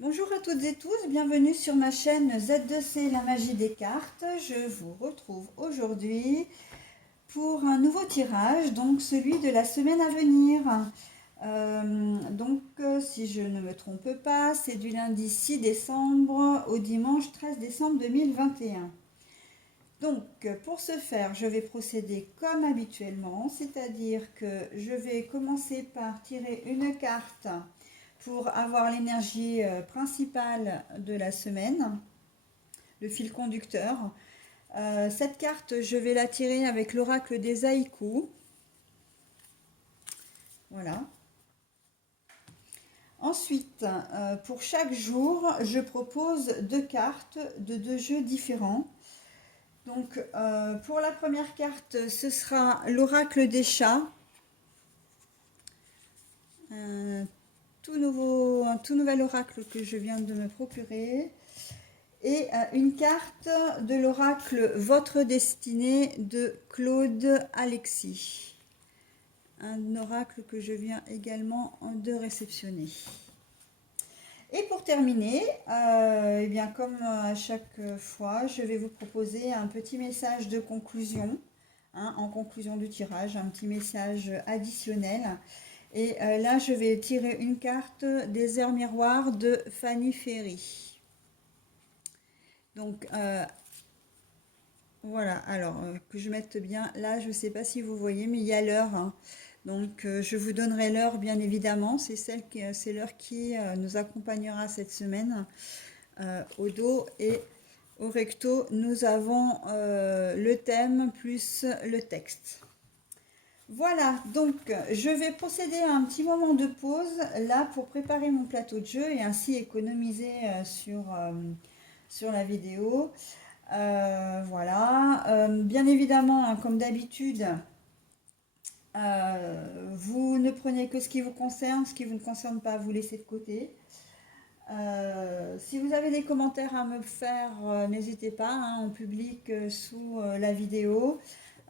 Bonjour à toutes et tous, bienvenue sur ma chaîne Z2C La Magie des Cartes. Je vous retrouve aujourd'hui pour un nouveau tirage, donc celui de la semaine à venir. Si je ne me trompe pas, c'est du lundi 6 décembre au dimanche 13 décembre 2021. Donc, pour ce faire, je vais procéder comme habituellement, c'est-à-dire que je vais commencer par tirer une carte pour avoir l'énergie principale de la semaine, le fil conducteur. Cette carte, je vais la tirer avec l'oracle des haïkus. Voilà. Ensuite, pour chaque jour, je propose deux cartes de deux jeux différents. Donc, pour la première carte, ce sera l'oracle des chats. Un tout nouvel oracle que je viens de me procurer. Et une carte de l'oracle Votre destinée de Claude Alexis. Un oracle que je viens également de réceptionner. Et pour terminer, eh bien comme à chaque fois, je vais vous proposer un petit message de conclusion, en conclusion du tirage, un petit message additionnel. Et là, je vais tirer une carte des heures miroirs de Fanny Ferry. Donc, voilà, alors que je mette bien, là je ne sais pas si vous voyez, mais il y a l'heure. Donc je vous donnerai l'heure bien évidemment, c'est l'heure qui nous accompagnera cette semaine. Au dos et au recto, nous avons le thème plus le texte. Voilà, donc je vais procéder à un petit moment de pause là pour préparer mon plateau de jeu et ainsi économiser sur la vidéo. Voilà. Bien évidemment, hein, comme d'habitude, vous ne prenez que ce qui vous concerne, ce qui vous ne concerne pas, vous laissez de côté. Si vous avez des commentaires à me faire, n'hésitez pas, en public sous la vidéo.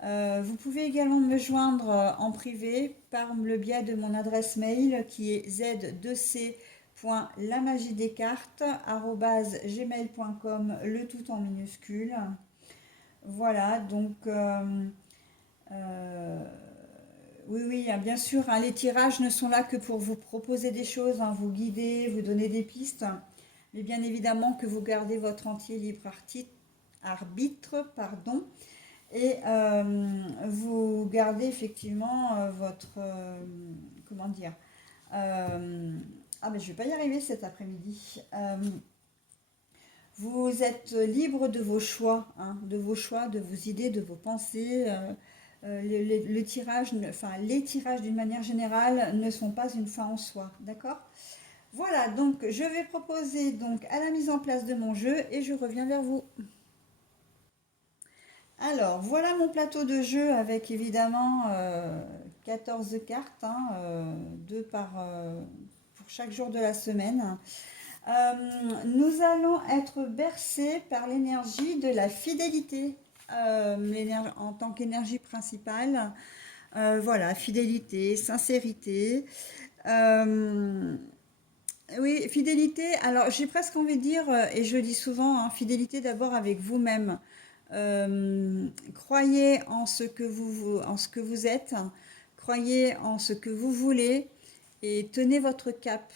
Vous pouvez également me joindre en privé par le biais de mon adresse mail qui est z2c.lamagiedescartes@gmail.com, le tout en minuscule. Voilà, donc oui, hein, bien sûr, hein, les tirages ne sont là que pour vous proposer des choses, vous guider, vous donner des pistes, mais bien évidemment que vous gardez votre entier libre arbitre, pardon, et vous gardez effectivement votre, comment dire, mais je vais pas y arriver cet après-midi. Vous êtes libre de vos choix, de vos choix, de vos idées, de vos pensées. Le tirage, enfin les tirages d'une manière générale ne sont pas une fin en soi, d'accord? Voilà, donc je vais proposer donc à la mise en place de mon jeu et je reviens vers vous. Alors, voilà mon plateau de jeu avec évidemment 14 cartes, 2 pour chaque jour de la semaine. Nous allons être bercés par l'énergie de la fidélité en tant qu'énergie principale. Voilà, fidélité, sincérité. Oui, fidélité, alors j'ai presque envie de dire, et je le dis souvent, fidélité d'abord avec vous-même. Croyez en ce que vous êtes, croyez en ce que vous voulez et tenez votre cap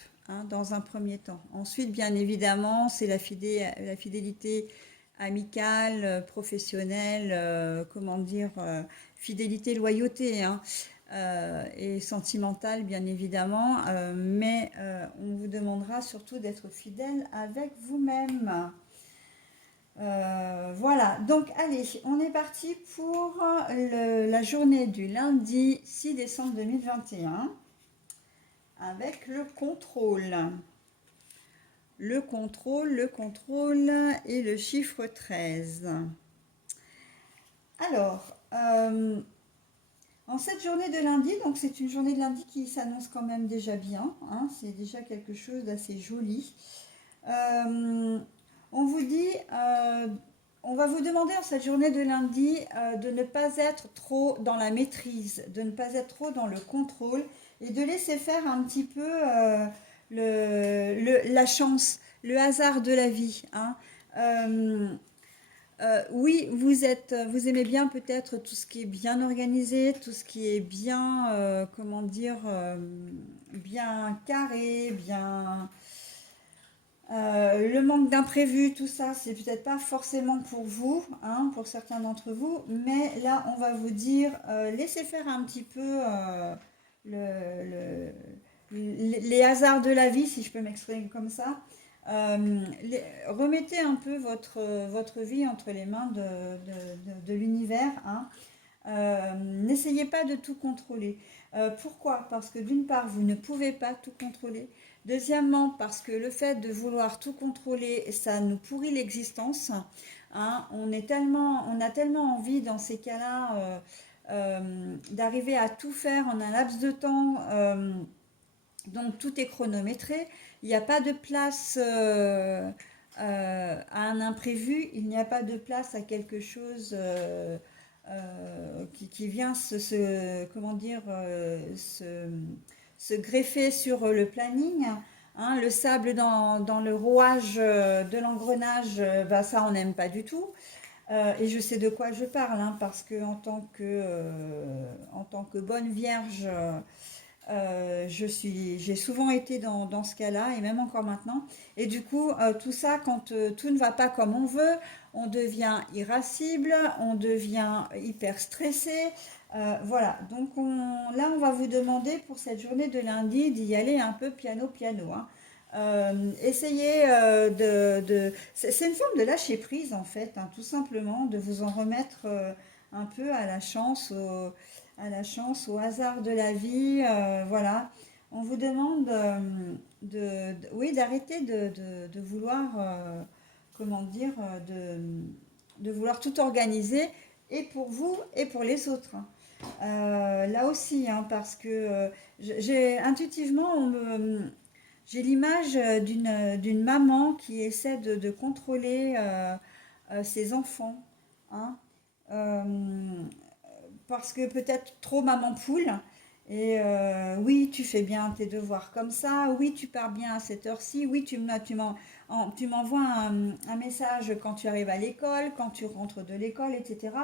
dans un premier temps. Ensuite, bien évidemment, c'est la fidélité amicale, professionnelle, comment dire, fidélité, loyauté, et sentimentale, bien évidemment, mais on vous demandera surtout d'être fidèle avec vous-même. Voilà, donc allez, on est parti pour la journée du lundi 6 décembre 2021 avec le contrôle. Le contrôle et le chiffre 13. Alors, en cette journée de lundi, donc c'est une journée de lundi qui s'annonce quand même déjà bien, c'est déjà quelque chose d'assez joli. On vous dit, on va vous demander en cette journée de lundi de ne pas être trop dans la maîtrise, de ne pas être trop dans le contrôle et de laisser faire un petit peu la chance. le hasard de la vie, hein. Oui, vous aimez bien peut-être tout ce qui est bien organisé, tout ce qui est bien, comment dire, bien carré, bien. Le manque d'imprévu, tout ça, c'est peut-être pas forcément pour vous, hein, pour certains d'entre vous, mais là, on va vous dire, laissez faire un petit peu le- les hasards de la vie, si je peux m'exprimer comme ça. Remettez un peu votre vie entre les mains de l'univers, hein. N'essayez pas de tout contrôler. Pourquoi? Parce que d'une part, vous ne pouvez pas tout contrôler. Deuxièmement, parce que le fait de vouloir tout contrôler, ça nous pourrit l'existence, hein. On a tellement envie dans ces cas-là d'arriver à tout faire en un laps de temps. Donc tout est chronométré. Il n'y a pas de place à un imprévu. Il n'y a pas de place à quelque chose qui vient comment dire, se greffer sur le planning. Hein, le sable dans le rouage de l'engrenage, bah, ça on n'aime pas du tout. Et je sais de quoi je parle, hein, parce que en tant que bonne vierge, j'ai souvent été dans ce cas-là et même encore maintenant. Et du coup, tout ça, quand tout ne va pas comme on veut, on devient irascible, on devient hyper stressé. Voilà, donc là, on va vous demander pour cette journée de lundi d'y aller un peu piano piano, hein. Essayez c'est une forme de lâcher prise en fait, hein, tout simplement, de vous en remettre un peu à la chance, au hasard de la vie. Voilà. On vous demande oui, d'arrêter de vouloir, comment dire, de vouloir tout organiser, et pour vous et pour les autres, hein. Là aussi, hein, parce que j'ai intuitivement, j'ai l'image d'une maman qui essaie de contrôler ses enfants, hein. Euh, Parce que peut-être trop maman poule. Et oui, tu fais bien tes devoirs comme ça. Oui, tu pars bien à cette heure-ci. Oui, tu m'envoies un message quand tu arrives à l'école, quand tu rentres de l'école, etc.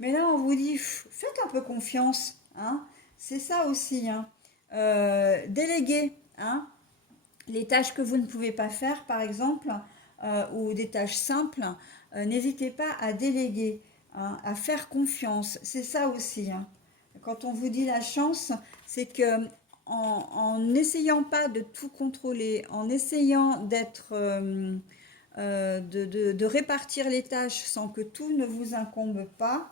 Mais là, on vous dit, faites un peu confiance, hein. C'est ça aussi, hein. Déléguer, hein, les tâches que vous ne pouvez pas faire, par exemple, ou des tâches simples, n'hésitez pas à déléguer, hein, à faire confiance. C'est ça aussi, hein. Quand on vous dit la chance, c'est que en n'essayant pas de tout contrôler, en essayant de répartir les tâches sans que tout ne vous incombe pas,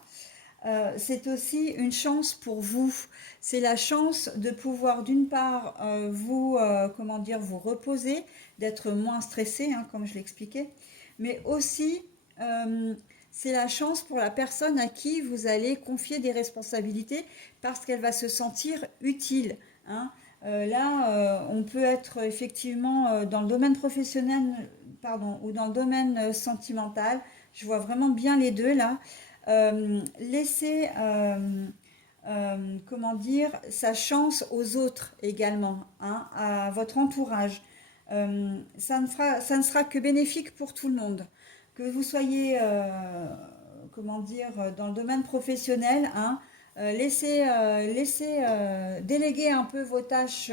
c'est aussi une chance pour vous. C'est la chance de pouvoir d'une part comment dire, vous reposer, d'être moins stressé, hein, comme je l'expliquais, mais aussi c'est la chance pour la personne à qui vous allez confier des responsabilités parce qu'elle va se sentir utile, hein. Là, on peut être effectivement dans le domaine professionnel, pardon, ou dans le domaine sentimental. Je vois vraiment bien les deux là. Laisser, comment dire, sa chance aux autres également, hein, à votre entourage. Ça ne sera que bénéfique pour tout le monde. Que vous soyez, comment dire, dans le domaine professionnel, hein, laissez déléguer un peu vos tâches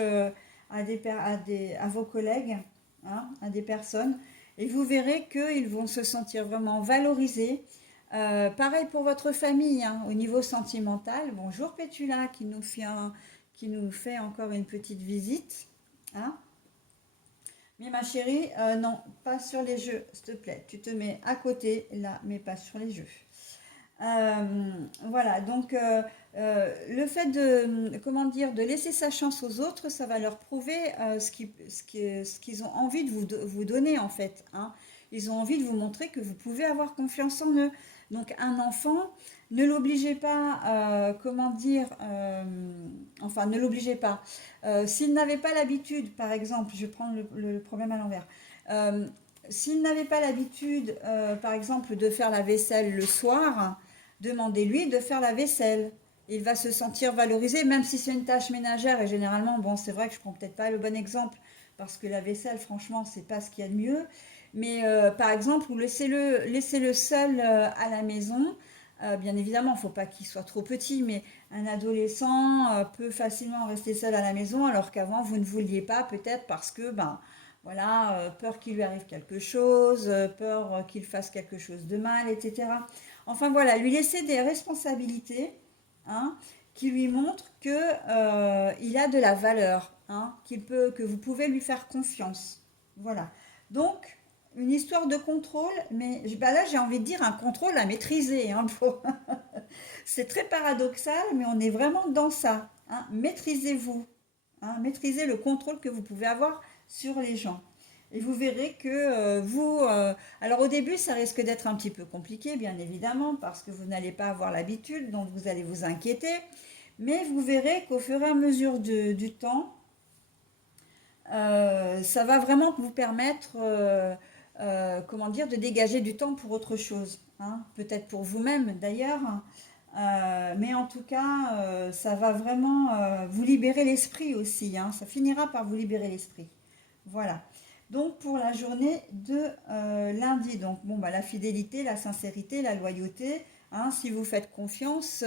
à vos collègues, hein, à des personnes, et vous verrez qu'ils vont se sentir vraiment valorisés. Pareil pour votre famille, hein, au niveau sentimental. Bonjour Pétula qui nous fait encore une petite visite, hein. Mais ma chérie, non, pas sur les jeux, s'il te plaît. Tu te mets à côté, là, mais pas sur les jeux. Voilà, donc le fait comment dire, de laisser sa chance aux autres, ça va leur prouver ce qu'ils ont envie de vous donner en fait, hein. Ils ont envie de vous montrer que vous pouvez avoir confiance en eux. Donc un enfant, ne l'obligez pas, comment dire, enfin ne l'obligez pas. S'il n'avait pas l'habitude, par exemple, je vais prendre le problème à l'envers. S'il n'avait pas l'habitude, par exemple, de faire la vaisselle le soir, demandez-lui de faire la vaisselle. Il va se sentir valorisé, même si c'est une tâche ménagère. Et généralement, bon, c'est vrai que je prends peut-être pas le bon exemple parce que la vaisselle, franchement, c'est pas ce qu'il y a de mieux. Mais par exemple, ou laissez-le seul à la maison. Bien évidemment, il ne faut pas qu'il soit trop petit, mais un adolescent peut facilement rester seul à la maison, alors qu'avant, vous ne vouliez pas, peut-être parce que, ben, voilà, peur qu'il lui arrive quelque chose, peur qu'il fasse quelque chose de mal, etc. Enfin voilà, lui laisser des responsabilités, hein, qui lui montrent que il a de la valeur, hein, que vous pouvez lui faire confiance. Voilà. Donc, une histoire de contrôle, mais bah là j'ai envie de dire un contrôle à maîtriser, hein, c'est très paradoxal, mais on est vraiment dans ça, hein. Maîtrisez-vous, hein, maîtrisez le contrôle que vous pouvez avoir sur les gens. Et vous verrez que alors au début, ça risque d'être un petit peu compliqué, bien évidemment, parce que vous n'allez pas avoir l'habitude, donc vous allez vous inquiéter. Mais vous verrez qu'au fur et à mesure du temps, ça va vraiment vous permettre, comment dire, de dégager du temps pour autre chose, hein. Peut-être pour vous-même d'ailleurs. Mais en tout cas, ça va vraiment vous libérer l'esprit aussi, hein. Ça finira par vous libérer l'esprit. Voilà. Donc pour la journée de lundi, donc bon bah la fidélité, la sincérité, la loyauté, hein, si vous faites confiance,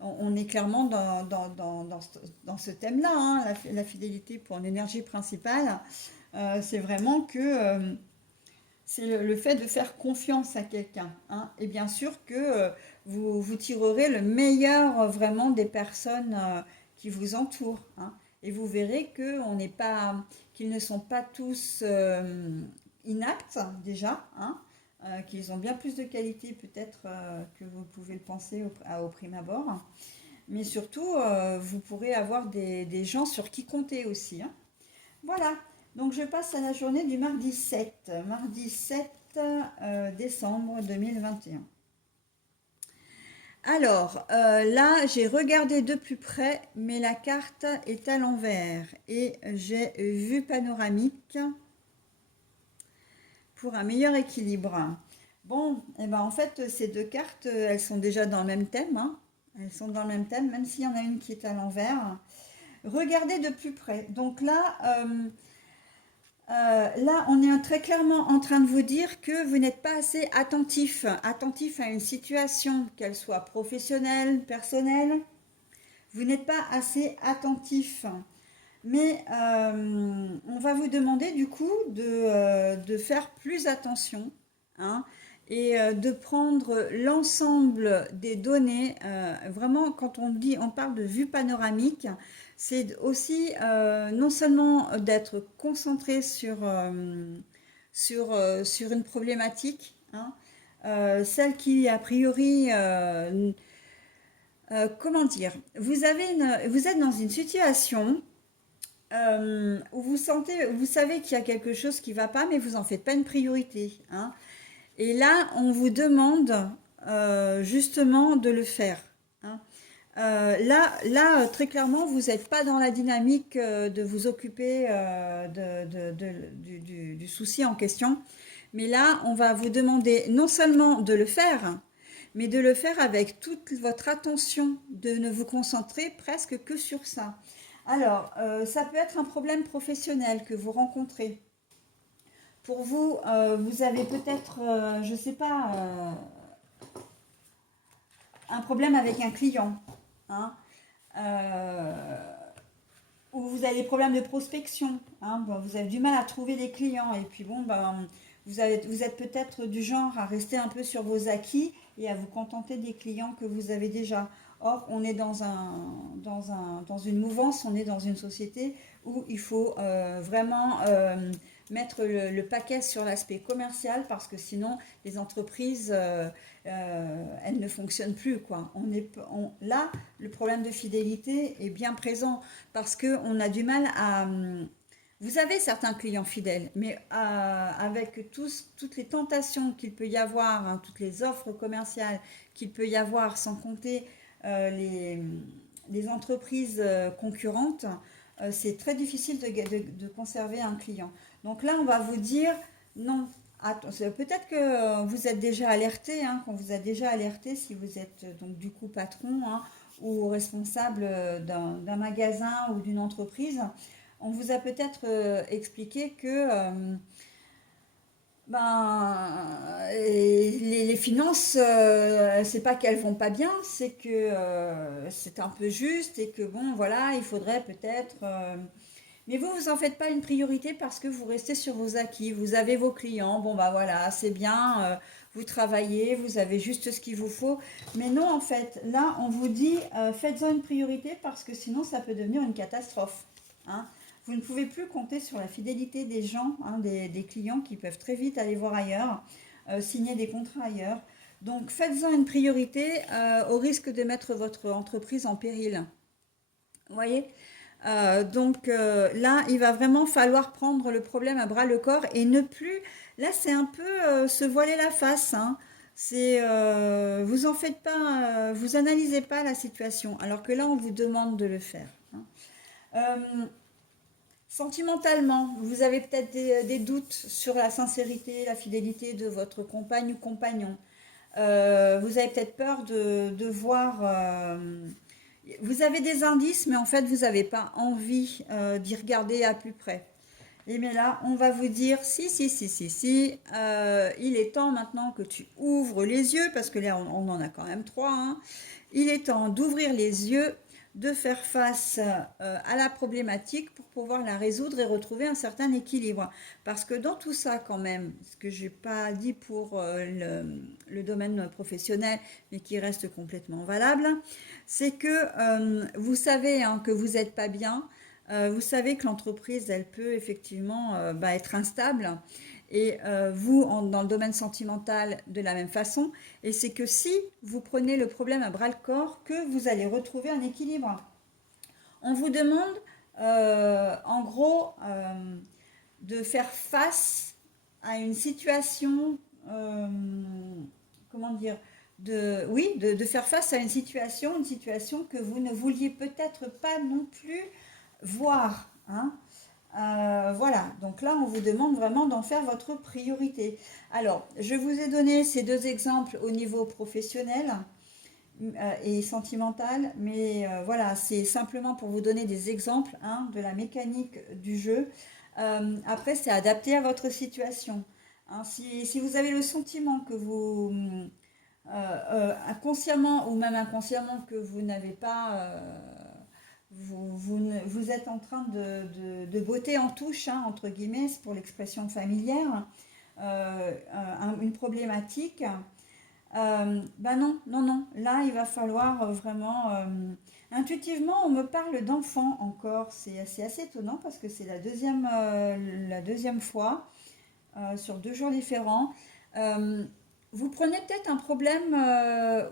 on est clairement dans ce thème-là, hein, la fidélité pour une énergie principale. C'est vraiment que c'est le fait de faire confiance à quelqu'un, hein. Et bien sûr que vous tirerez le meilleur vraiment des personnes qui vous entourent, hein. Et vous verrez qu'ils ne sont pas tous inaptes déjà, hein, qu'ils ont bien plus de qualités peut-être que vous pouvez le penser au prime abord. Mais surtout, vous pourrez avoir des gens sur qui compter aussi, hein. Voilà, donc je passe à la journée du mardi 7 décembre 2021. Alors, là, j'ai regardé de plus près, mais la carte est à l'envers et j'ai vue panoramique pour un meilleur équilibre. Bon, et ben en fait, ces deux cartes, elles sont déjà dans le même thème, hein. Elles sont dans le même thème, même s'il y en a une qui est à l'envers. Regardez de plus près. Donc là, on est très clairement en train de vous dire que vous n'êtes pas assez attentif à une situation, qu'elle soit professionnelle, personnelle. Vous n'êtes pas assez attentif. Mais on va vous demander du coup de faire plus attention, hein, et de prendre l'ensemble des données. Vraiment, quand on parle de vue panoramique, c'est aussi non seulement d'être concentré sur une problématique, hein, celle qui a priori comment dire, vous êtes dans une situation où vous savez qu'il y a quelque chose qui ne va pas, mais vous n'en faites pas une priorité, hein. Et là, on vous demande justement de le faire, hein. Très clairement, vous n'êtes pas dans la dynamique de vous occuper du souci en question. Mais là, on va vous demander non seulement de le faire, mais de le faire avec toute votre attention, de ne vous concentrer presque que sur ça. Alors, ça peut être un problème professionnel que vous rencontrez. Pour vous, vous avez peut-être, je ne sais pas, un problème avec un client, hein, ou vous avez des problèmes de prospection, hein, bon, vous avez du mal à trouver des clients, et puis bon, ben, vous êtes peut-être du genre à rester un peu sur vos acquis et à vous contenter des clients que vous avez déjà. Or, on est dans une mouvance, on est dans une société où il faut vraiment mettre le paquet sur l'aspect commercial parce que sinon, les entreprises, elles ne fonctionnent plus, quoi. Là, le problème de fidélité est bien présent parce qu'on a du mal à... Vous avez certains clients fidèles, mais avec toutes les tentations qu'il peut y avoir, hein, toutes les offres commerciales qu'il peut y avoir, sans compter les entreprises concurrentes, c'est très difficile de conserver un client. Donc là, on va vous dire non. Peut-être que vous êtes déjà alerté, hein, qu'on vous a déjà alerté si vous êtes donc du coup patron, hein, ou responsable d'un magasin ou d'une entreprise. On vous a peut-être expliqué que les finances, c'est pas qu'elles vont pas bien, c'est que c'est un peu juste et que bon, voilà, il faudrait peut-être. Mais vous, vous en faites pas une priorité parce que vous restez sur vos acquis. Vous avez vos clients, bon bah voilà, c'est bien, vous travaillez, vous avez juste ce qu'il vous faut. Mais non, en fait, là, on vous dit, faites-en une priorité parce que sinon, ça peut devenir une catastrophe. Hein. Vous ne pouvez plus compter sur la fidélité des gens, hein, des clients qui peuvent très vite aller voir ailleurs, signer des contrats ailleurs. Donc, faites-en une priorité au risque de mettre votre entreprise en péril. Vous voyez? Là, il va vraiment falloir prendre le problème à bras le corps et ne plus. Là, c'est un peu se voiler la face. Hein. Vous en faites pas, vous analysez pas la situation, alors que là, on vous demande de le faire. Hein. Euh, Sentimentalement, vous avez peut-être des doutes sur la sincérité, la fidélité de votre compagne ou compagnon. Vous avez peut-être peur de voir. Vous avez des indices, mais en fait, vous n'avez pas envie d'y regarder à plus près. Et bien là, on va vous dire, si, il est temps maintenant que tu ouvres les yeux, parce que là, on en a quand même trois. Hein. Il est temps d'ouvrir les yeux, de faire face à la problématique pour pouvoir la résoudre et retrouver un certain équilibre. Parce que dans tout ça, quand même, ce que je n'ai pas dit pour le domaine professionnel, mais qui reste complètement valable, c'est que vous savez hein, que vous n'êtes pas bien, vous savez que l'entreprise, elle peut effectivement être instable. Et vous, dans le domaine sentimental, de la même façon. Et c'est que si vous prenez le problème à bras le corps, que vous allez retrouver un équilibre. On vous demande, en gros, de faire face à une situation, comment dire, de faire face à une situation que vous ne vouliez peut-être pas non plus voir. Hein. Voilà, donc là, on vous demande vraiment d'en faire votre priorité. Alors, je vous ai donné ces deux exemples au niveau professionnel et sentimental, mais voilà, c'est simplement pour vous donner des exemples hein, de la mécanique du jeu. Après, c'est adapté à votre situation. Hein, si vous avez le sentiment que vous, consciemment ou même inconsciemment, que vous n'avez pas vous êtes en train de botter en touche, hein, entre guillemets, pour l'expression familière, une problématique. Non. Là, il va falloir vraiment. Intuitivement, on me parle d'enfant encore. C'est assez étonnant parce que c'est la deuxième fois sur 2 jours différents. Euh, Vous prenez peut-être un problème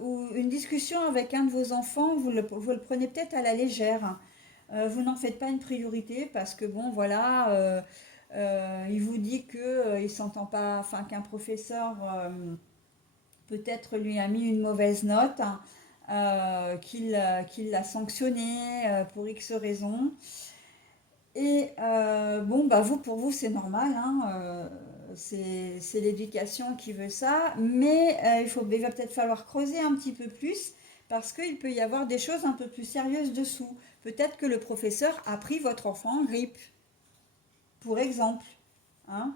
ou une discussion avec un de vos enfants, vous le prenez peut-être à la légère. Vous n'en faites pas une priorité parce que bon, voilà, il vous dit que il s'entend pas, enfin qu'un professeur peut-être lui a mis une mauvaise note, hein, qu'il l'a sanctionné pour X raisons. Et bon, bah vous, pour vous, c'est normal, hein, c'est l'éducation qui veut ça, mais il va peut-être falloir creuser un petit peu plus parce qu'il peut y avoir des choses un peu plus sérieuses dessous. Peut-être que le professeur a pris votre enfant en grippe, pour exemple. Hein.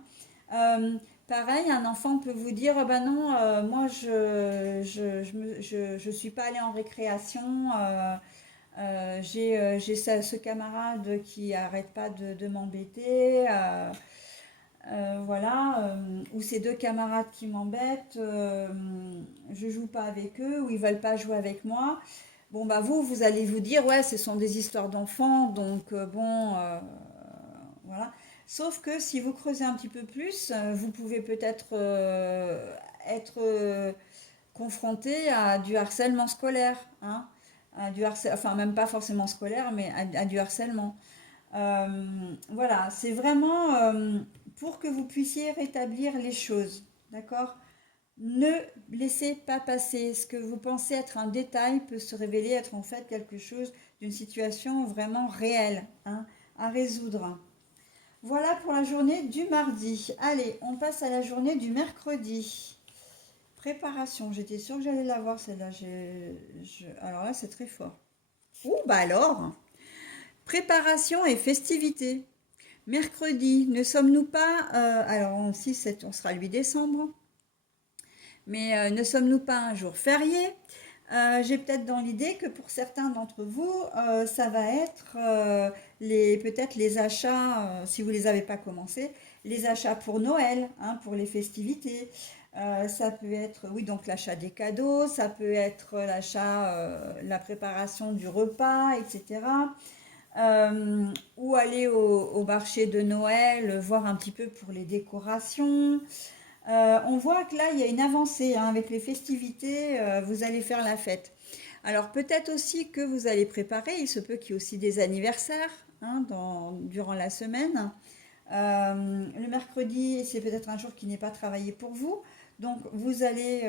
Euh, Pareil, un enfant peut vous dire, ah ben non, moi je suis pas allé en récréation, j'ai ce camarade qui arrête pas de m'embêter, voilà, ou ces deux camarades qui m'embêtent, je joue pas avec eux, ou ils veulent pas jouer avec moi. Bon, bah vous allez vous dire, ouais, ce sont des histoires d'enfants, donc bon, voilà. Sauf que si vous creusez un petit peu plus, vous pouvez peut-être être confronté à du harcèlement scolaire, hein, enfin même pas forcément scolaire, mais à du harcèlement. Voilà, c'est vraiment pour que vous puissiez rétablir les choses, d'accord? Ne laissez pas passer. Ce que vous pensez être un détail peut se révéler être en fait quelque chose d'une situation vraiment réelle, hein, à résoudre. Voilà pour la journée du mardi. Allez, on passe à la journée du mercredi. Préparation, j'étais sûre que j'allais la voir celle-là. Alors là, c'est très fort. Ouh, bah alors, Préparation et festivités. Mercredi, ne sommes-nous pas, alors aussi on sera le 8 décembre, mais ne sommes-nous pas un jour férié? J'ai peut-être dans l'idée que pour certains d'entre vous, ça va être peut-être les achats, si vous ne les avez pas commencés, les achats pour Noël, hein, pour les festivités. Ça peut être, oui, donc l'achat des cadeaux, ça peut être l'achat, la préparation du repas, etc. Ou aller au marché de Noël, voir un petit peu pour les décorations. On voit que là, il y a une avancée hein, avec les festivités, vous allez faire la fête. Alors peut-être aussi que vous allez préparer, il se peut qu'il y ait aussi des anniversaires hein, durant la semaine. Le mercredi, c'est peut-être un jour qui n'est pas travaillé pour vous. Donc vous allez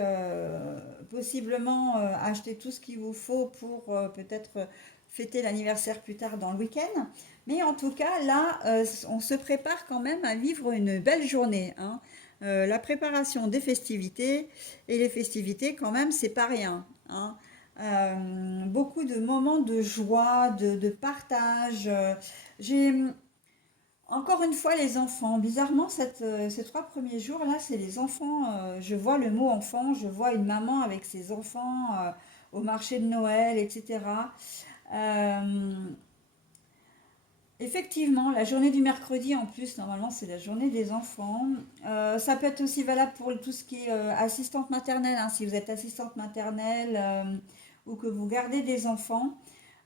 possiblement acheter tout ce qu'il vous faut pour peut-être fêter l'anniversaire plus tard dans le week-end. Mais en tout cas, là, on se prépare quand même à vivre une belle journée. Hein. La préparation des festivités et les festivités quand même, c'est pas rien. Hein. Beaucoup de moments de joie, de partage. J'ai encore une fois, les enfants. Bizarrement, ces 3 premiers jours-là, c'est les enfants. Je vois le mot enfant, je vois une maman avec ses enfants au marché de Noël, etc. Euh, Effectivement, la journée du mercredi, en plus, normalement, c'est la journée des enfants. Ça peut être aussi valable pour tout ce qui est assistante maternelle, hein, si vous êtes assistante maternelle ou que vous gardez des enfants.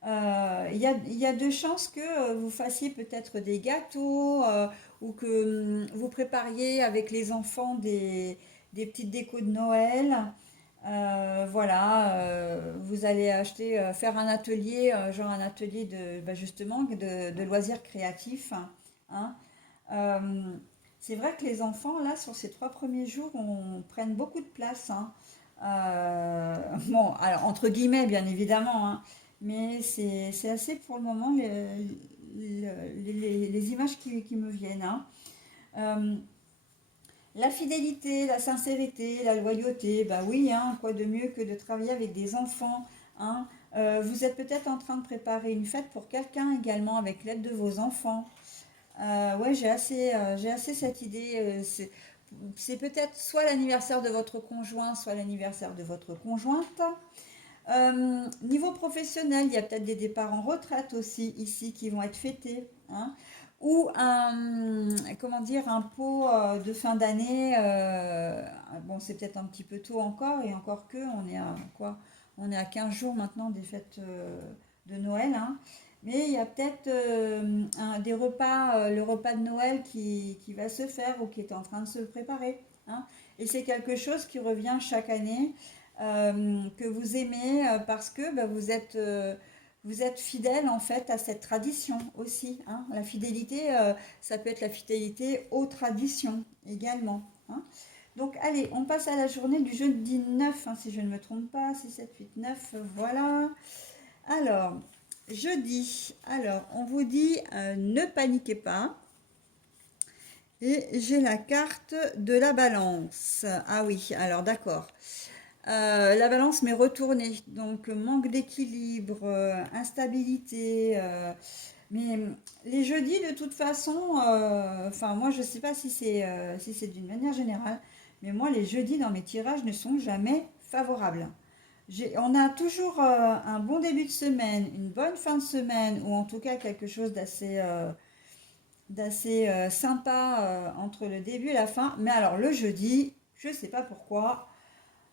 Il y a de chances que vous fassiez peut-être des gâteaux ou que vous prépariez avec les enfants des petites décos de Noël. Voilà, vous allez faire un atelier, genre un atelier justement de loisirs créatifs. Hein. Euh, c'est vrai que les enfants, là, sur ces 3 premiers jours, prennent beaucoup de place. Hein. Bon, alors, entre guillemets, bien évidemment, hein, mais c'est assez pour le moment les images qui me viennent. Hein. Euh, la fidélité, la sincérité, la loyauté, bah oui, hein, quoi de mieux que de travailler avec des enfants. Hein. Vous êtes peut-être en train de préparer une fête pour quelqu'un également avec l'aide de vos enfants. Ouais, j'ai assez cette idée. C'est peut-être soit l'anniversaire de votre conjoint, soit l'anniversaire de votre conjointe. Niveau professionnel, il y a peut-être des départs en retraite aussi ici qui vont être fêtés. Hein. Ou comment dire, un pot de fin d'année. Bon, c'est peut-être un petit peu tôt encore, et encore que, on est à quoi? On est à 15 jours maintenant des fêtes de Noël. Hein. Mais il y a peut-être des repas, le repas de Noël qui va se faire ou qui est en train de se préparer. Hein. Et c'est quelque chose qui revient chaque année que vous aimez parce que bah, vous êtes fidèle en fait à cette tradition aussi. Hein. La fidélité, ça peut être la fidélité aux traditions également. Hein. Donc allez, on passe à la journée du jeudi 9, hein, si je ne me trompe pas, 6, 7, 8, 9, voilà. Alors, jeudi, alors on vous dit ne paniquez pas. Et j'ai la carte de la balance. Ah oui, alors d'accord. La balance m'est retournée, donc manque d'équilibre, instabilité. Mais les jeudis, de toute façon, enfin moi je ne sais pas si c'est d'une manière générale, mais moi les jeudis dans mes tirages ne sont jamais favorables. On a toujours un bon début de semaine, une bonne fin de semaine, ou en tout cas quelque chose d'assez sympa entre le début et la fin. Mais alors le jeudi, je ne sais pas pourquoi.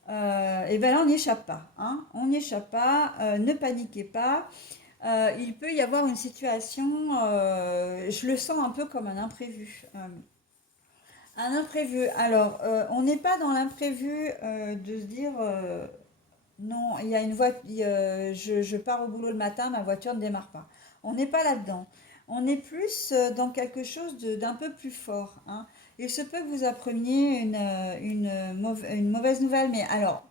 Et bien là, on n'y échappe pas. Hein. On n'y échappe pas. Ne paniquez pas. Il peut y avoir une situation, je le sens un peu comme un imprévu. Un imprévu. Alors, on n'est pas dans l'imprévu de se dire non, il y a une voiture, je pars au boulot le matin, ma voiture ne démarre pas. On n'est pas là-dedans. On est plus dans quelque chose d'un peu plus fort. Hein. Il se peut que vous appreniez une mauvaise nouvelle, mais alors,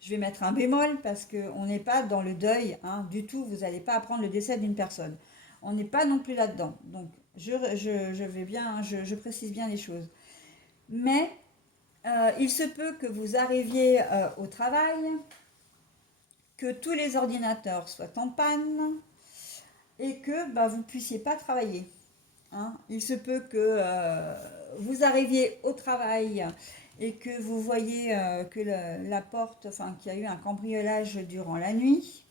je vais mettre un bémol parce qu'on n'est pas dans le deuil hein, du tout. Vous n'allez pas apprendre le décès d'une personne. On n'est pas non plus là-dedans. Donc, je vais bien, je précise bien les choses. Mais il se peut que vous arriviez au travail, que tous les ordinateurs soient en panne, et que bah, vous ne puissiez pas travailler. Hein. Il se peut que vous arriviez au travail et que vous voyez que la porte, enfin qu'il y a eu un cambriolage durant la nuit.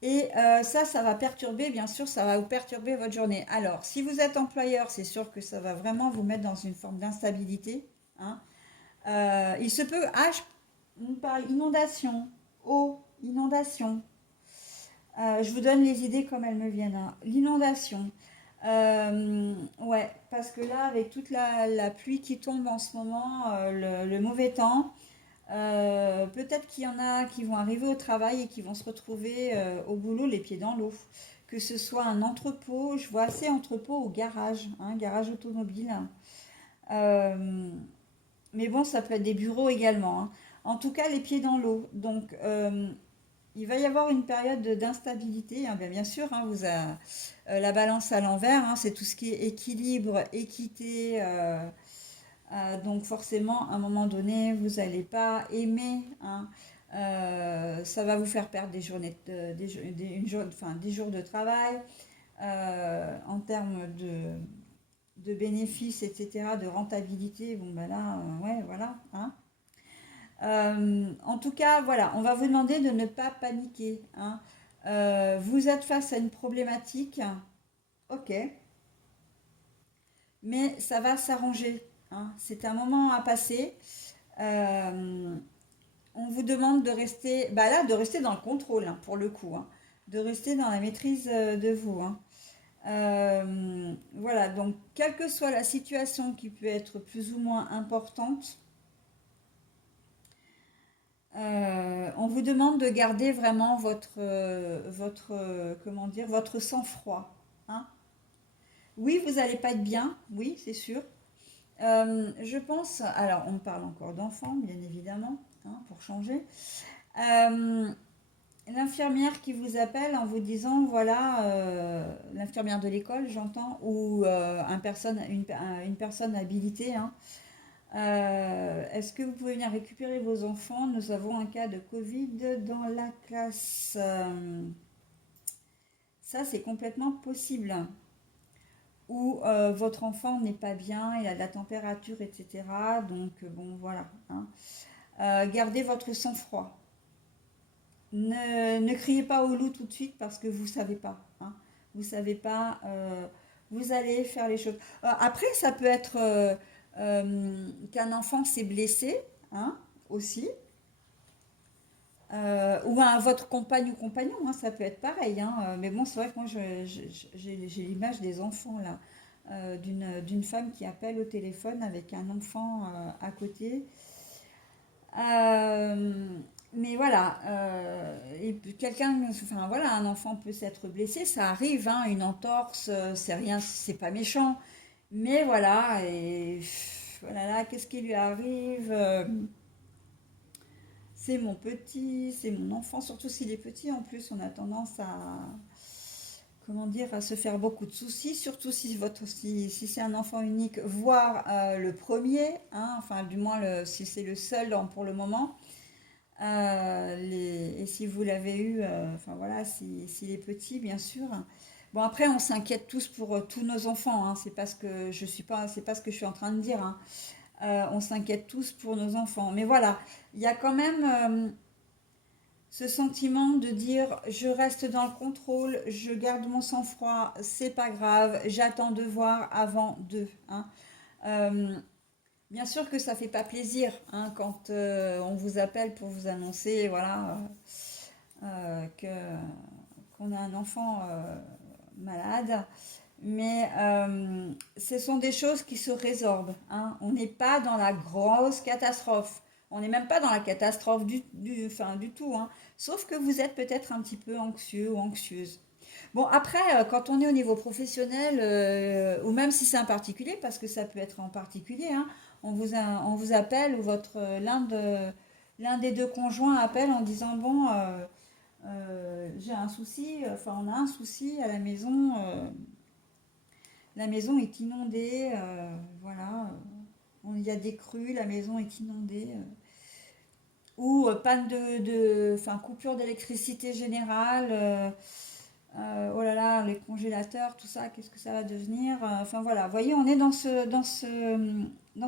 Et ça va perturber, bien sûr, ça va vous perturber votre journée. Alors, si vous êtes employeur, c'est sûr que ça va vraiment vous mettre dans une forme d'instabilité. Hein. Il se peut, on parle inondation, eau, inondation. Je vous donne les idées comme elles me viennent. Hein. L'inondation. Ouais, parce que là, avec toute la pluie qui tombe en ce moment, le mauvais temps, peut-être qu'il y en a qui vont arriver au travail et qui vont se retrouver au boulot les pieds dans l'eau. Que ce soit un entrepôt, je vois assez entrepôt au garage, hein, garage automobile. Euh, mais bon, ça peut être des bureaux également. Hein. En tout cas, les pieds dans l'eau. Donc, il va y avoir une période d'instabilité. Hein. Bien sûr, hein, vous avez la balance à l'envers, hein, c'est tout ce qui est équilibre, équité. Donc forcément, à un moment donné, vous n'allez pas aimer. Hein. Ça va vous faire perdre des journées, enfin, des jours de travail en termes de bénéfices, etc., de rentabilité. Bon, ben là, ouais, voilà. Hein. En tout cas, voilà, on va vous demander de ne pas paniquer. Hein. Vous êtes face à une problématique, ok, mais ça va s'arranger. Hein. C'est un moment à passer. Euh, on vous demande de rester, bah là, de rester dans le contrôle, hein, pour le coup, hein, de rester dans la maîtrise de vous. Hein. Voilà, donc quelle que soit la situation qui peut être plus ou moins importante, on vous demande de garder vraiment comment dire, votre sang-froid. Hein. Oui, vous n'allez pas être bien, oui, c'est sûr. Je pense, alors on parle encore d'enfants, bien évidemment, hein, pour changer. Euh, L'infirmière qui vous appelle en vous disant, voilà, l'infirmière de l'école, j'entends, ou une personne habilitée, hein, est-ce que vous pouvez venir récupérer vos enfants? Nous avons un cas de Covid dans la classe. Ça, c'est complètement possible. Ou votre enfant n'est pas bien, il a de la température, etc. Donc, bon, voilà. Hein. Gardez votre sang-froid. Ne criez pas au loup tout de suite parce que vous ne savez pas. Hein. Vous ne savez pas, vous allez faire les choses. Après, ça peut être qu'un enfant s'est blessé, hein, aussi. Ou votre compagne ou compagnon, hein, ça peut être pareil. Hein, mais bon, c'est vrai que moi, j'ai l'image des enfants là, d'une femme qui appelle au téléphone avec un enfant à côté. Euh, mais voilà, et puis quelqu'un, enfin voilà, un enfant peut s'être blessé, ça arrive, hein, une entorse, c'est rien, c'est pas méchant. Mais voilà, et voilà, là, qu'est-ce qui lui arrive? C'est mon petit, c'est mon enfant, surtout s'il est petit en plus, on a tendance à, comment dire, à se faire beaucoup de soucis, surtout si c'est un enfant unique, voire le premier, hein, enfin du moins si c'est le seul pour le moment. Et si vous l'avez eu, enfin voilà, s'il est petit, bien sûr. Bon après, on s'inquiète tous pour tous nos enfants. Hein, c'est pas ce que je suis pas, c'est pas ce que je suis en train de dire. Hein. On s'inquiète tous pour nos enfants. Mais voilà, il y a quand même ce sentiment de dire je reste dans le contrôle, je garde mon sang-froid, c'est pas grave, j'attends de voir avant de. Hein. Euh, Bien sûr que ça fait pas plaisir, hein, quand on vous appelle pour vous annoncer, voilà, qu'on a un enfant malade. Mais ce sont des choses qui se résorbent. Hein. On n'est pas dans la grosse catastrophe. On n'est même pas dans la catastrophe enfin, du tout. Hein. Sauf que vous êtes peut-être un petit peu anxieux ou anxieuse. Bon, après, quand on est au niveau professionnel, ou même si c'est un particulier, parce que ça peut être en particulier, hein, on vous appelle ou l'un des deux conjoints appelle en disant, bon, j'ai un souci, enfin on a un souci à la maison est inondée, voilà, il y a des crues, la maison est inondée, ou panne enfin coupure d'électricité générale, oh là là, les congélateurs, tout ça, qu'est-ce que ça va devenir? Enfin voilà, vous voyez, on est dans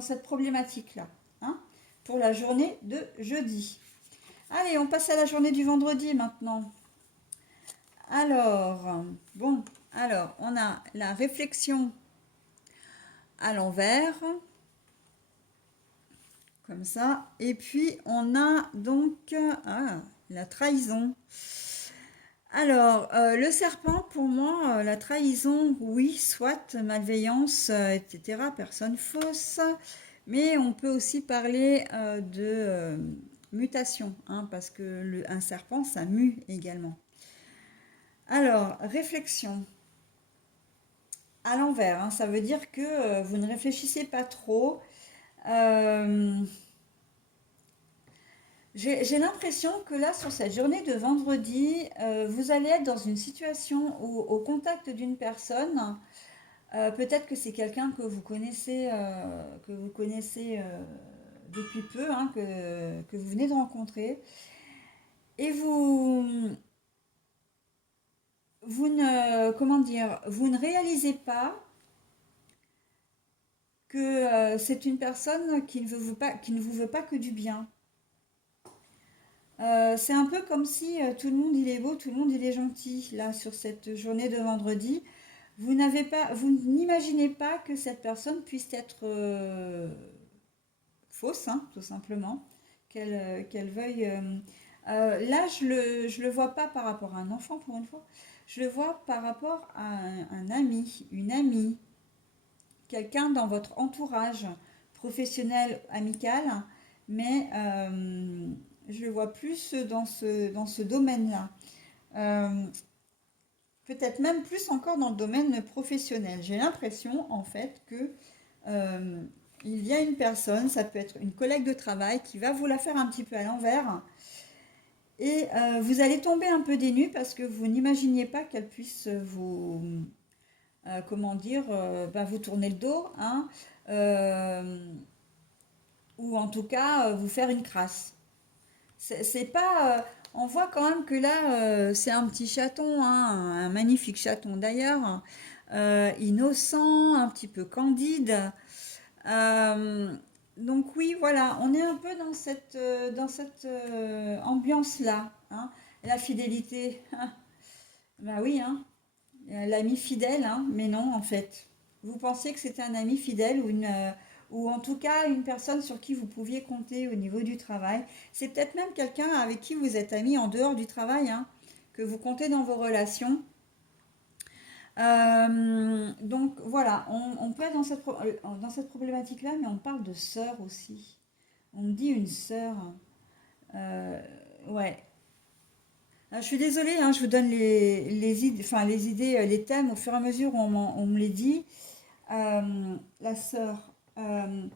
cette problématique-là, hein, pour la journée de jeudi. Allez, on passe à la journée du vendredi maintenant. Alors, bon, alors, on a la réflexion à l'envers, comme ça, et puis on a donc la trahison. Alors, le serpent, pour moi, la trahison, oui, soit, malveillance, etc., personne fausse, mais on peut aussi parler de mutation, hein, parce que un serpent, ça mue également. Alors, réflexion à l'envers, hein, ça veut dire que vous ne réfléchissez pas trop. Euh, j'ai l'impression que là, sur cette journée de vendredi, vous allez être dans une situation où, au contact d'une personne, peut-être que c'est quelqu'un que vous connaissez depuis peu, hein, que vous venez de rencontrer, et comment dire, vous ne réalisez pas que c'est une personne qui ne vous veut pas que du bien. C'est un peu comme si tout le monde il est beau, tout le monde il est gentil. Là, sur cette journée de vendredi, vous n'imaginez pas que cette personne puisse être fausse, hein, tout simplement, qu'elle veuille. Là, je le vois pas par rapport à un enfant pour une fois. Je le vois par rapport à un ami, une amie, quelqu'un dans votre entourage professionnel, amical, mais je le vois plus dans ce domaine-là. Euh, Peut-être même plus encore dans le domaine professionnel. J'ai l'impression en fait que euh, il y a une personne, ça peut être une collègue de travail, qui va vous la faire un petit peu à l'envers. Et vous allez tomber un peu des nues parce que vous n'imaginiez pas qu'elle puisse comment dire, vous tourner le dos, hein, euh, ou en tout cas vous faire une crasse. C'est pas, on voit quand même que là, c'est un petit chaton, hein, un magnifique chaton d'ailleurs, innocent, un petit peu candide. Euh, donc oui, voilà, on est un peu dans cette ambiance-là, hein. La fidélité, bah oui, hein, l'ami fidèle, hein, mais non en fait. Vous pensiez que c'était un ami fidèle ou en tout cas une personne sur qui vous pouviez compter au niveau du travail. C'est peut-être même quelqu'un avec qui vous êtes ami en dehors du travail, hein, que vous comptez dans vos relations. Donc voilà, on peut être dans cette problématique-là, mais on parle de sœur aussi. On me dit une sœur. Euh, ouais. Je suis désolée, hein, je vous donne les idées, les thèmes au fur et à mesure où on me les dit. La sœur. Euh,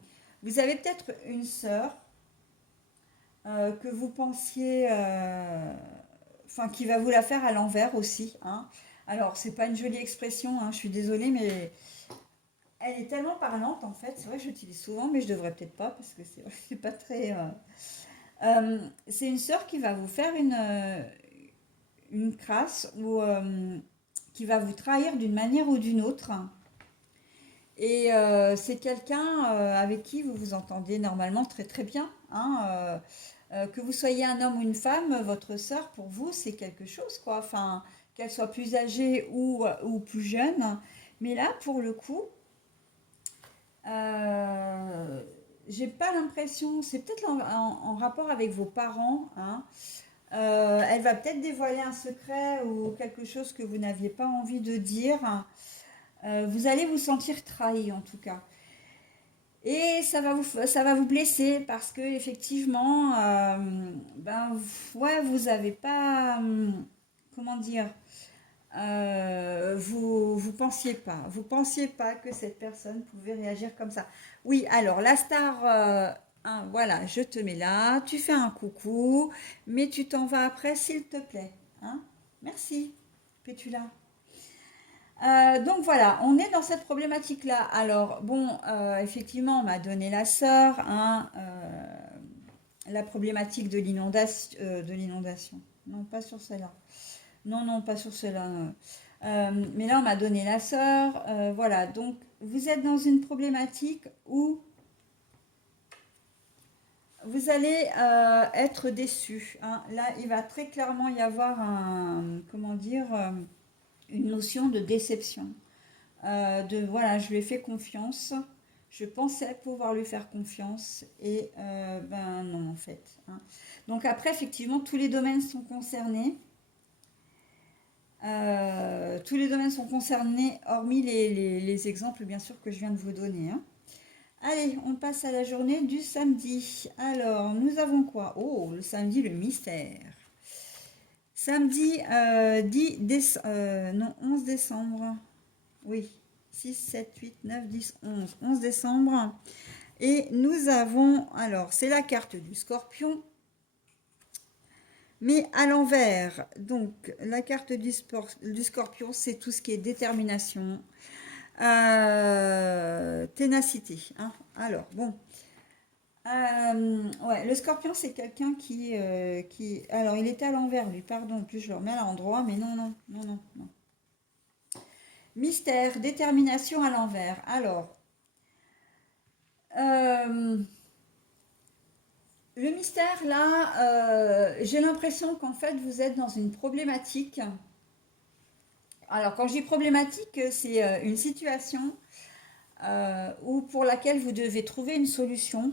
Vous avez peut-être une sœur que vous pensiez, enfin, qui va vous la faire à l'envers aussi, hein. Alors, c'est pas une jolie expression, hein, je suis désolée, mais elle est tellement parlante en fait. C'est vrai que j'utilise souvent, mais je devrais peut-être pas parce que c'est pas très. C'est une sœur qui va vous faire une crasse ou qui va vous trahir d'une manière ou d'une autre. Et c'est quelqu'un avec qui vous vous entendez normalement très très bien, hein, que vous soyez un homme ou une femme, votre sœur pour vous c'est quelque chose quoi. Enfin, qu'elle soit plus âgée ou plus jeune. Mais là pour le coup, euh, j'ai pas l'impression, c'est peut-être en rapport avec vos parents, hein. Elle va peut-être dévoiler un secret ou quelque chose que vous n'aviez pas envie de dire. Vous allez vous sentir trahi en tout cas. Et ça va vous blesser parce que effectivement, ouais, vous avez pas, comment dire, vous pensiez pas que cette personne pouvait réagir comme ça. Oui, alors la star, hein, voilà, je te mets là, tu fais un coucou, mais tu t'en vas après, s'il te plaît, hein. Merci, Pétula. Donc voilà, on est dans cette problématique-là. Alors bon, effectivement, on m'a donné la sœur, hein, la problématique de l'inondation, non pas sur celle-là. Non, non, pas sur cela. Mais là, on m'a donné la sœur. Voilà, donc vous êtes dans une problématique où vous allez être déçu, hein. Là, il va très clairement y avoir comment dire, une notion de déception. De voilà, je lui ai fait confiance, je pensais pouvoir lui faire confiance et ben non en fait, hein. Donc après, effectivement, tous les domaines sont concernés. Tous les domaines sont concernés, hormis les exemples, bien sûr, que je viens de vous donner, hein. Allez, on passe à la journée du samedi. Alors, nous avons quoi? Oh, le samedi, le mystère. Samedi 10 décembre, non, 11 décembre. Oui, 6, 7, 8, 9, 10, 11. 11 décembre. Et nous avons, alors, c'est la carte du scorpion, mais à l'envers. Donc, la carte du scorpion, c'est tout ce qui est détermination, ténacité, hein. Alors, bon. Ouais, le scorpion, c'est quelqu'un qui... Alors, il était à l'envers, lui, pardon. En plus, je le remets à l'endroit, mais non, non, non, non, non. Mystère, détermination à l'envers. Alors, euh, le mystère, là, j'ai l'impression qu'en fait, vous êtes dans une problématique. Alors, quand je dis problématique, c'est une situation où pour laquelle vous devez trouver une solution.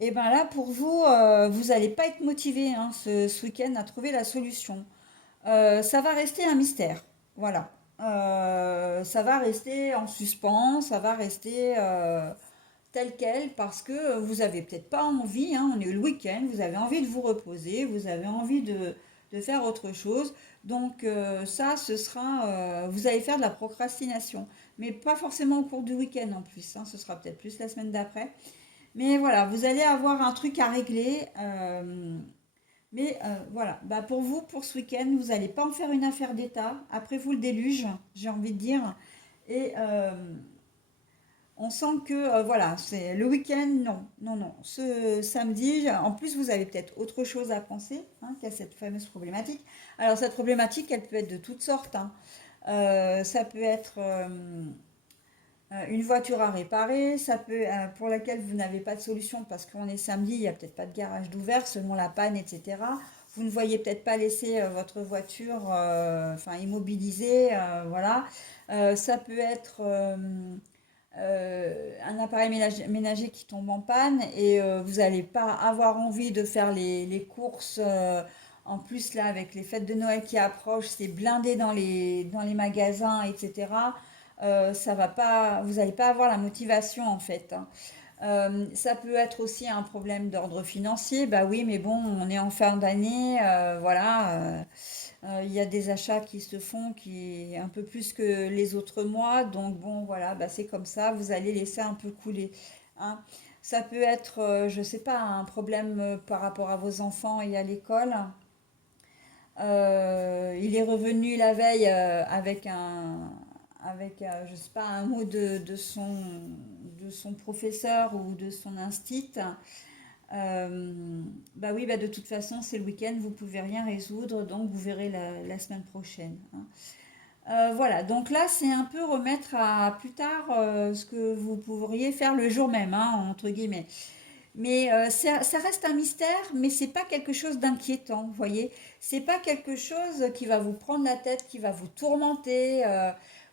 Et bien là, pour vous, vous n'allez pas être motivé, hein, ce week-end à trouver la solution. Ça va rester un mystère. Voilà. Ça va rester en suspens, ça va rester tel quel parce que vous avez peut-être pas envie, hein, on est le week-end, vous avez envie de vous reposer, vous avez envie de faire autre chose. Donc ça, ce sera, vous allez faire de la procrastination, mais pas forcément au cours du week-end en plus, hein, ce sera peut-être plus la semaine d'après. Mais voilà, vous allez avoir un truc à régler. Mais voilà, bah pour vous, pour ce week-end, vous n'allez pas en faire une affaire d'État. Après vous, le déluge, j'ai envie de dire. Et on sent que, voilà, c'est le week-end, non, non, non. Ce samedi, en plus, vous avez peut-être autre chose à penser, hein, qu'à cette fameuse problématique. Alors, cette problématique, elle peut être de toutes sortes, hein. Ça peut être une voiture à réparer, ça peut, pour laquelle vous n'avez pas de solution parce qu'on est samedi, il n'y a peut-être pas de garage d'ouvert selon la panne, etc. Vous ne voyez peut-être pas laisser votre voiture enfin, immobilisée, voilà. Ça peut être un appareil ménager qui tombe en panne et vous n'allez pas avoir envie de faire les courses. En plus, là, avec les fêtes de Noël qui approchent, c'est blindé dans les magasins, etc. Ça va pas, vous n'allez pas avoir la motivation en fait, hein. Ça peut être aussi un problème d'ordre financier. Bah oui, mais bon, on est en fin d'année, voilà. Il y a des achats qui se font qui un peu plus que les autres mois, donc bon, voilà, bah c'est comme ça. Vous allez laisser un peu couler, hein. Ça peut être, je sais pas, un problème par rapport à vos enfants et à l'école. Il est revenu la veille avec je sais pas, un mot de son professeur ou de son instit. Bah oui, bah de toute façon, c'est le week-end, vous pouvez rien résoudre, donc vous verrez la semaine prochaine, hein. Voilà, donc là, c'est un peu remettre à plus tard ce que vous pourriez faire le jour même, hein, entre guillemets. Mais ça reste un mystère, mais c'est pas quelque chose d'inquiétant, vous voyez. C'est pas quelque chose qui va vous prendre la tête, qui va vous tourmenter.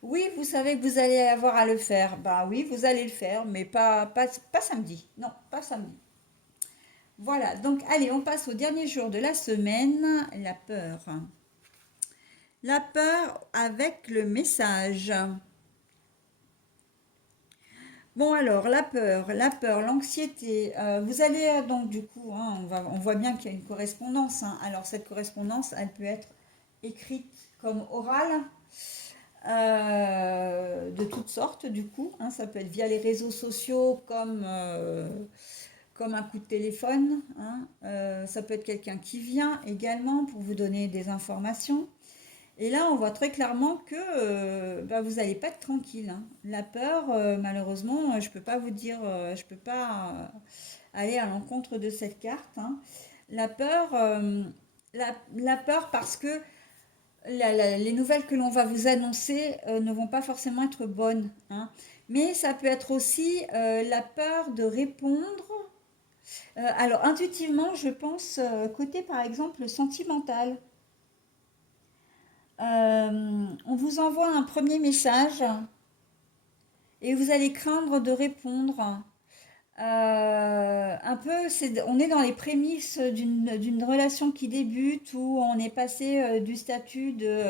Oui, vous savez que vous allez avoir à le faire. Bah oui, vous allez le faire, mais pas samedi. Non, pas samedi. Voilà, donc allez, on passe au dernier jour de la semaine, la peur. La peur avec le message. Bon alors, la peur, l'anxiété, vous allez donc du coup, hein, on voit bien qu'il y a une correspondance, hein. Alors cette correspondance, elle peut être écrite comme orale, de toutes sortes du coup, hein. Ça peut être via les réseaux sociaux comme un coup de téléphone, hein. Ça peut être quelqu'un qui vient également pour vous donner des informations. Et là, on voit très clairement que bah, vous n'allez pas être tranquille, hein. La peur, malheureusement, je ne peux pas vous dire, je ne peux pas aller à l'encontre de cette carte, hein. La peur, la peur parce que les nouvelles que l'on va vous annoncer ne vont pas forcément être bonnes, hein. Mais ça peut être aussi la peur de répondre. Alors, intuitivement, je pense côté, par exemple, sentimental. On vous envoie un premier message et vous allez craindre de répondre. Un peu, on est dans les prémices d'une relation qui débute où on est passé du statut de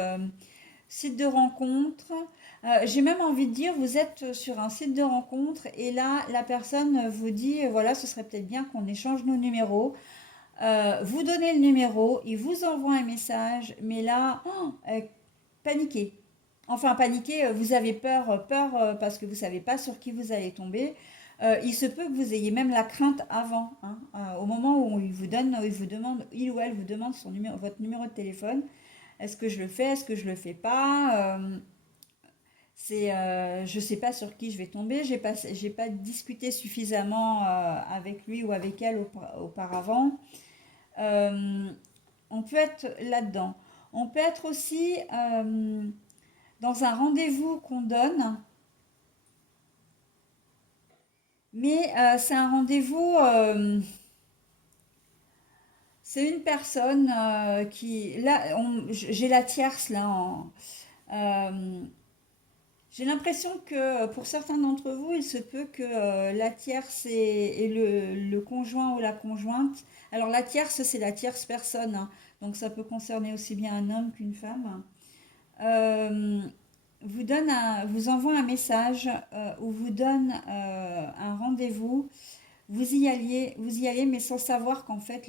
site de rencontre. J'ai même envie de dire, vous êtes sur un site de rencontre et là, la personne vous dit, voilà, ce serait peut-être bien qu'on échange nos numéros. Vous donnez le numéro, il vous envoie un message, mais là, paniqué. Enfin, paniqué, vous avez peur parce que vous ne savez pas sur qui vous allez tomber. Il se peut que vous ayez même la crainte avant, hein, au moment où il vous demande, il ou elle vous demande votre numéro de téléphone. Est-ce que je le fais? Est-ce que je le fais pas? Je sais pas sur qui je vais tomber. J'ai pas discuté suffisamment avec lui ou avec elle auparavant. Euh, on peut être là-dedans. On peut être aussi dans un rendez-vous qu'on donne, mais c'est un rendez-vous, c'est une personne qui, là, j'ai la tierce là. Euh, j'ai l'impression que pour certains d'entre vous, il se peut que la tierce et le conjoint ou la conjointe. Alors la tierce, c'est la tierce personne, hein, donc ça peut concerner aussi bien un homme qu'une femme. euh, vous envoie un message ou vous donne un rendez-vous. Vous y allez, mais sans savoir qu'en fait,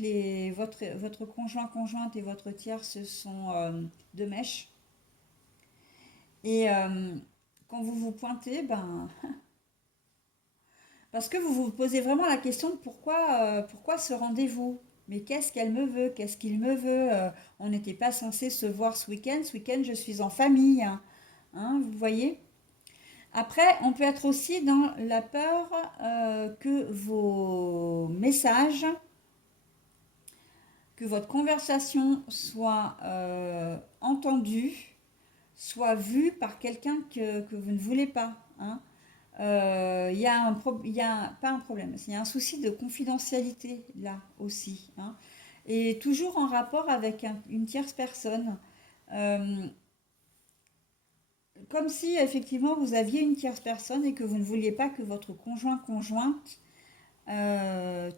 votre conjoint, conjointe et votre tierce sont de mèche. Et quand vous vous pointez, ben, parce que vous vous posez vraiment la question de pourquoi ce rendez-vous? Mais qu'est-ce qu'elle me veut? Qu'est-ce qu'il me veut? On n'était pas censé se voir ce week-end. Ce week-end, je suis en famille, hein. Hein, vous voyez? Après, on peut être aussi dans la peur que vos messages, que votre conversation soit entendue, soit vue par quelqu'un que vous ne voulez pas, hein. Il y a pas un problème, il y a un souci de confidentialité là aussi, hein. Et toujours en rapport avec une tierce personne. Euh, Comme si effectivement vous aviez une tierce personne et que vous ne vouliez pas que votre conjointe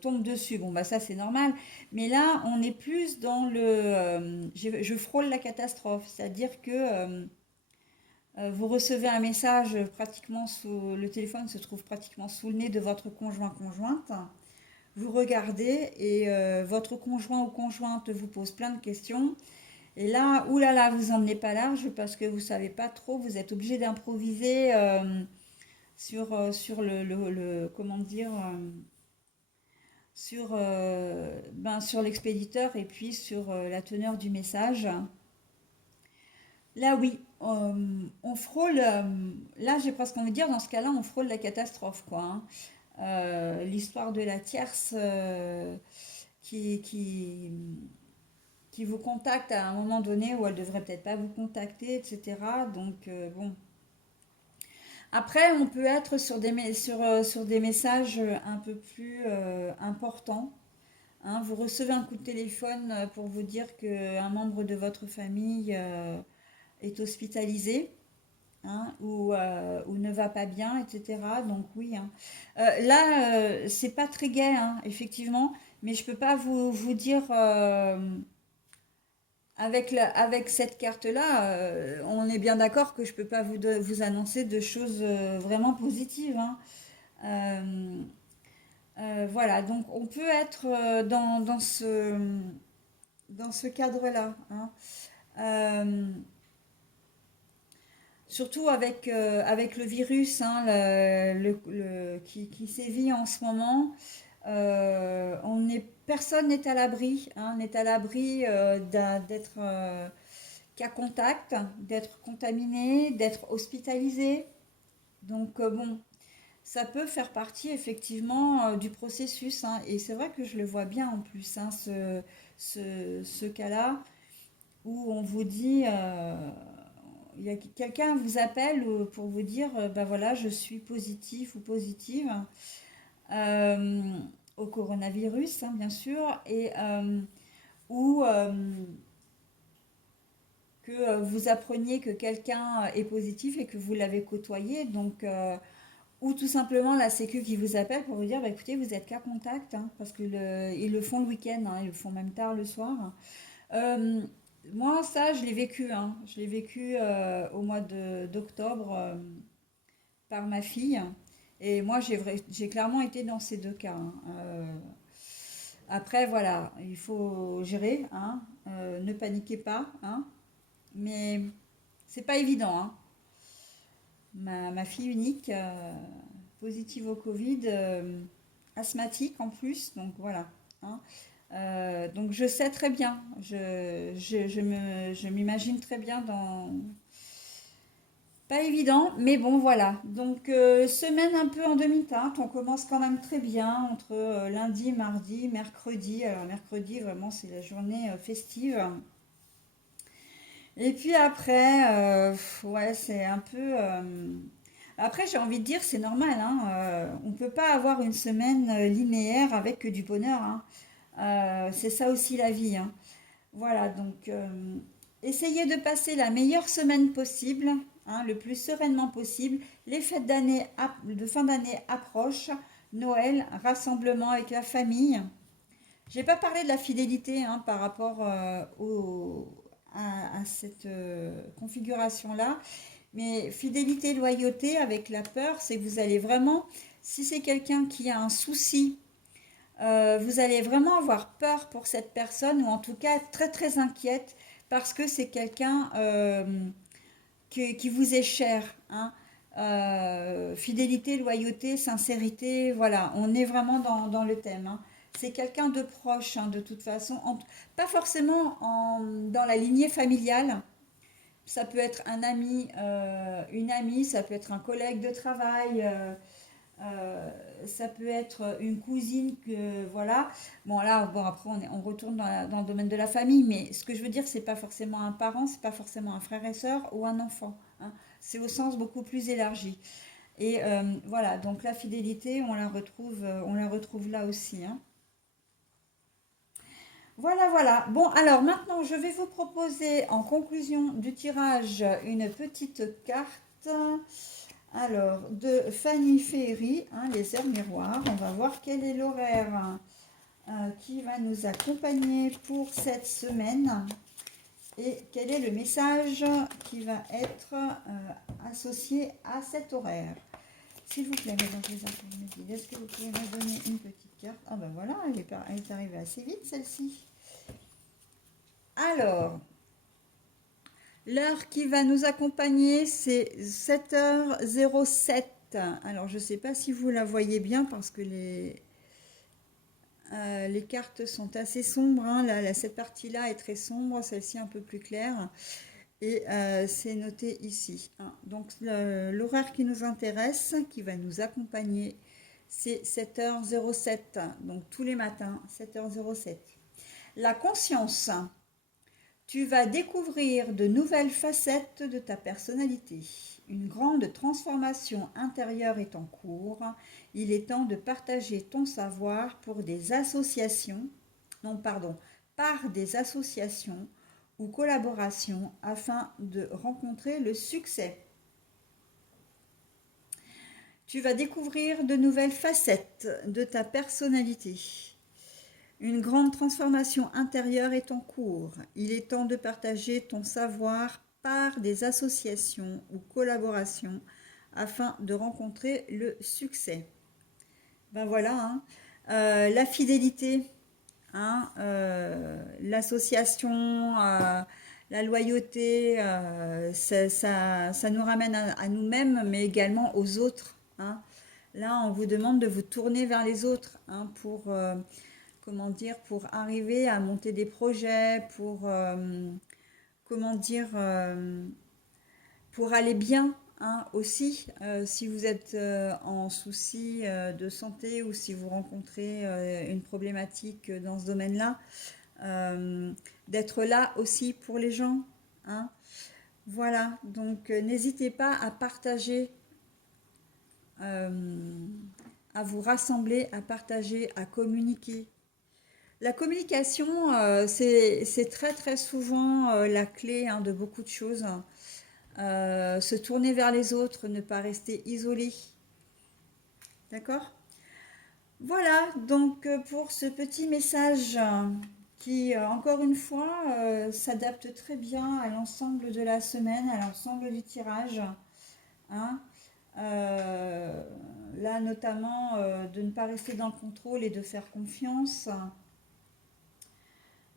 tombe dessus. Bon, bah ça c'est normal. Mais là, on est plus dans je frôle la catastrophe. C'est-à-dire que vous recevez un message pratiquement sous... Le téléphone se trouve pratiquement sous le nez de votre conjointe. Vous regardez et votre conjoint ou conjointe vous pose plein de questions. Et là, oulala, vous emmenez pas large parce que vous savez pas trop, vous êtes obligé d'improviser sur comment dire, sur l'expéditeur et puis sur la teneur du message. Là, oui, on frôle, là j'ai presque envie de dire, dans ce cas-là, on frôle la catastrophe, quoi, hein. L'histoire de la tierce qui, qui, qui vous contacte à un moment donné où elle devrait peut-être pas vous contacter, etc. Donc, bon. Après, on peut être sur des messages un peu plus importants, hein. Vous recevez un coup de téléphone pour vous dire qu'un membre de votre famille est hospitalisé, hein, ou ne va pas bien, etc. Donc oui, hein. Là, c'est pas très gai, hein, effectivement, mais je peux pas vous dire avec cette carte-là, on est bien d'accord que je peux pas vous annoncer de choses vraiment positives, hein. Euh, voilà, donc on peut être dans ce cadre-là, hein. Euh, Surtout avec le virus, hein, qui sévit en ce moment. Personne n'est à l'abri, hein, n'est à l'abri d'être cas contact, d'être contaminé, d'être hospitalisé. Donc bon, ça peut faire partie effectivement du processus, hein. Et c'est vrai que je le vois bien en plus, hein, ce cas-là où on vous dit, il y a quelqu'un vous appelle pour vous dire, ben voilà, je suis positif ou positive euh, au coronavirus, hein, bien sûr, et ou que vous appreniez que quelqu'un est positif et que vous l'avez côtoyé, donc ou tout simplement la sécu qui vous appelle pour vous dire, bah, écoutez, vous êtes cas contact, hein, parce qu'ils le font le week-end, hein, ils le font même tard le soir. Euh, Moi, ça, je l'ai vécu, hein. Je l'ai vécu au mois d'octobre par ma fille. Et moi, j'ai clairement été dans ces deux cas, hein. Après, voilà, il faut gérer, hein. Ne paniquez pas, hein. Mais c'est pas évident, hein. Ma fille unique, positive au Covid, asthmatique en plus, donc voilà, hein. Donc je sais très bien, je m'imagine très bien dans... Pas évident, mais bon voilà. Donc semaine un peu en demi-teinte, on commence quand même très bien entre lundi, mardi, mercredi. Alors mercredi, vraiment, c'est la journée festive. Et puis après, ouais, c'est un peu... Après, j'ai envie de dire, c'est normal, hein, on ne peut pas avoir une semaine linéaire avec que du bonheur, hein. C'est ça aussi la vie, hein. Voilà, donc essayez de passer la meilleure semaine possible, hein, le plus sereinement possible. Les fêtes de fin d'année approchent, Noël, rassemblement avec la famille. J'ai pas parlé de la fidélité, hein, par rapport à cette configuration-là, mais fidélité, loyauté avec la peur, c'est que vous allez vraiment, si c'est quelqu'un qui a un souci, vous allez vraiment avoir peur pour cette personne ou en tout cas être très très inquiète parce que c'est quelqu'un qui vous est cher, hein. Fidélité, loyauté, sincérité, voilà, on est vraiment dans le thème, hein. C'est quelqu'un de proche, hein, de toute façon, pas forcément dans la lignée familiale. Ça peut être un ami, une amie, ça peut être un collègue de travail, ça peut être une cousine que voilà. Bon là, bon après on retourne dans le domaine de la famille, mais ce que je veux dire, c'est pas forcément un parent, c'est pas forcément un frère et sœur ou un enfant, hein. C'est au sens beaucoup plus élargi. Et voilà, donc la fidélité, on la retrouve là aussi, hein. Voilà, voilà. Bon, alors maintenant, je vais vous proposer en conclusion du tirage une petite carte. Alors, de Fanny Ferry, hein, les heures miroirs. On va voir quel est l'horaire qui va nous accompagner pour cette semaine et quel est le message qui va être associé à cet horaire. S'il vous plaît, mesdames les après-midi, est-ce que vous pouvez me donner une petite carte? Ah ben voilà, elle est arrivée assez vite celle-ci. Alors, l'heure qui va nous accompagner, c'est 7h07. Alors, je ne sais pas si vous la voyez bien parce que les cartes sont assez sombres, hein. Cette partie-là est très sombre, celle-ci un peu plus claire. Et c'est noté ici, hein. Donc, l'horaire qui nous intéresse, qui va nous accompagner, c'est 7h07. Donc, tous les matins, 7h07. La conscience. Tu vas découvrir de nouvelles facettes de ta personnalité. Une grande transformation intérieure est en cours. Il est temps de partager ton savoir pour des associations, non, pardon, par des associations ou collaborations afin de rencontrer le succès. Tu vas découvrir de nouvelles facettes de ta personnalité. Une grande transformation intérieure est en cours. Il est temps de partager ton savoir par des associations ou collaborations afin de rencontrer le succès. Ben voilà, hein. La fidélité, hein, l'association, la loyauté, ça nous ramène à nous-mêmes, mais également aux autres, hein. Là, on vous demande de vous tourner vers les autres, hein, pour comment dire, pour arriver à monter des projets, pour comment dire, pour aller bien, hein, aussi, si vous êtes en souci de santé ou si vous rencontrez une problématique dans ce domaine-là, d'être là aussi pour les gens, hein. Voilà, donc n'hésitez pas à partager, à vous rassembler, à partager, à communiquer. La communication, c'est très très souvent la clé, hein, de beaucoup de choses. Se tourner vers les autres, ne pas rester isolé. D'accord? Voilà, donc pour ce petit message qui, encore une fois, s'adapte très bien à l'ensemble de la semaine, à l'ensemble du tirage, hein. Là, notamment, de ne pas rester dans le contrôle et de faire confiance,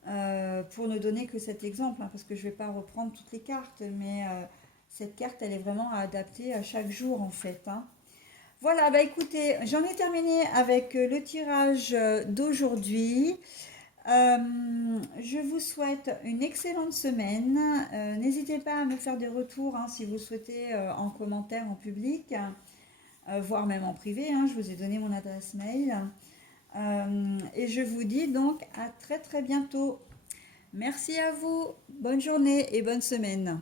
pour ne donner que cet exemple, hein, parce que je ne vais pas reprendre toutes les cartes, mais cette carte, elle est vraiment adaptée à chaque jour, en fait, hein. Voilà, bah écoutez, j'en ai terminé avec le tirage d'aujourd'hui. Je vous souhaite une excellente semaine. N'hésitez pas à me faire des retours, hein, si vous souhaitez, en commentaire, en public, voire même en privé, hein, je vous ai donné mon adresse mail. Et je vous dis donc à très très bientôt. Merci à vous, bonne journée et bonne semaine.